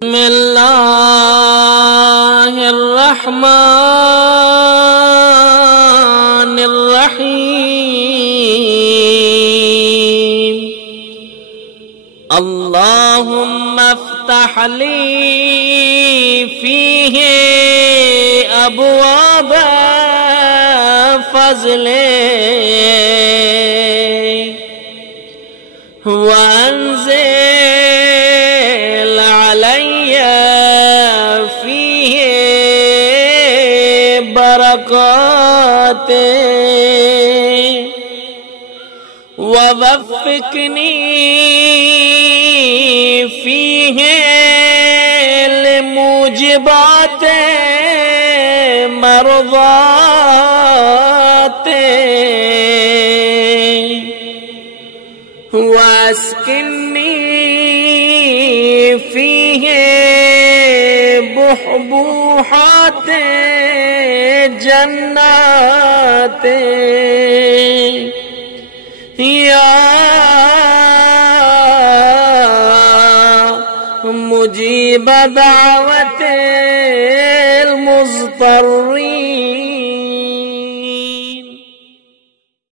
بسم اللہ الرحمن الرحیم اللہم افتح لی فیہ ابواب فضل وانزل علی فیہ برکات ووفقنی فیہ لموجبات مرضات واسکنی فیہ بحبوحات جنات یا مجیب دعوت المضطرین